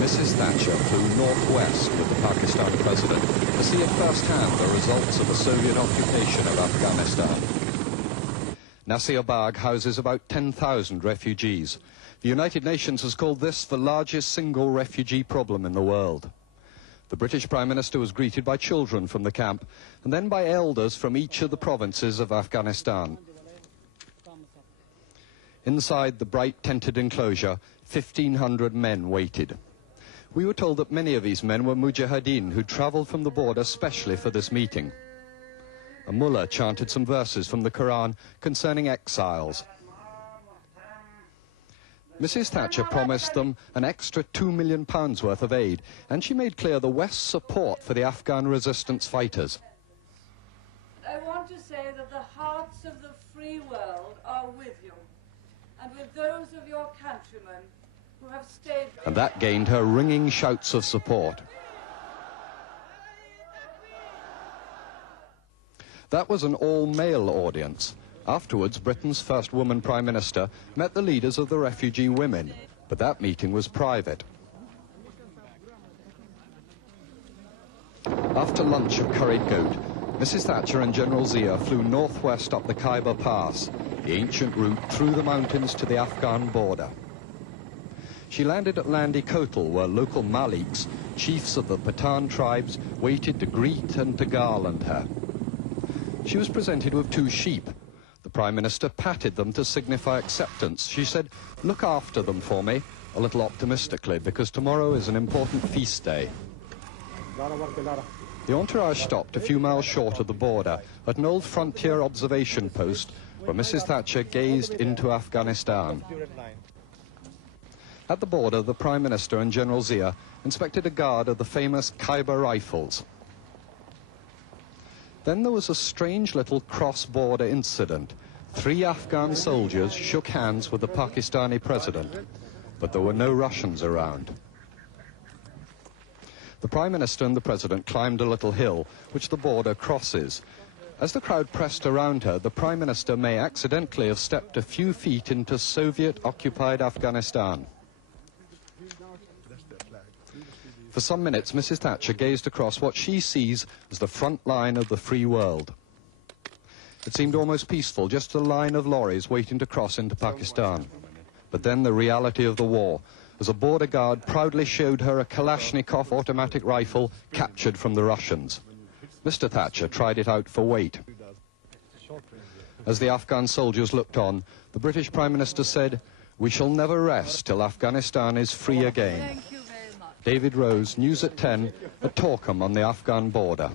Mrs. Thatcher flew northwest with the Pakistan president to see at first hand the results of the Soviet occupation of Afghanistan. Nasir-Bagh houses about 10,000 refugees. The United Nations has called this the largest single refugee problem in the world. The British Prime Minister was greeted by children from the camp and then by elders from each of the provinces of Afghanistan. Inside the bright tented enclosure, 1,500 men waited. We were told that many of these men were Mujahideen who travelled from the border specially for this meeting. A mullah chanted some verses from the Quran concerning exiles. Mrs. Thatcher promised them an extra £2 million worth of aid, and she made clear the West's support for the Afghan resistance fighters. I want to say that the hearts of the free world are with you, and with those of your countrymen who have stayed... And that gained her ringing shouts of support. That was an all-male audience. Afterwards, Britain's first woman Prime Minister met the leaders of the refugee women, but that meeting was private. After lunch of curried goat, Mrs. Thatcher and General Zia flew northwest up the Khyber Pass, the ancient route through the mountains to the Afghan border. She landed at Landi Kotal, where local Maliks, chiefs of the Pathan tribes, waited to greet and to garland her. She was presented with 2 sheep. The Prime Minister patted them to signify acceptance. She said, "Look after them for me," a little optimistically, because tomorrow is an important feast day. The entourage stopped a few miles short of the border at an old frontier observation post where Mrs. Thatcher gazed into Afghanistan. At the border, the Prime Minister and General Zia inspected a guard of the famous Khyber rifles. Then there was a strange little cross-border incident. 3 Afghan soldiers shook hands with the Pakistani president, but there were no Russians around. The Prime Minister and the President climbed a little hill, which the border crosses. As the crowd pressed around her, the Prime Minister may accidentally have stepped a few feet into Soviet-occupied Afghanistan. For some minutes, Mrs. Thatcher gazed across what she sees as the front line of the free world. It seemed almost peaceful, just a line of lorries waiting to cross into Pakistan. But then the reality of the war, as a border guard proudly showed her a Kalashnikov automatic rifle captured from the Russians. Mr. Thatcher tried it out for weight. As the Afghan soldiers looked on, the British Prime Minister said, "We shall never rest till Afghanistan is free again." David Rose, News at 10, at Torkham on the Afghan border.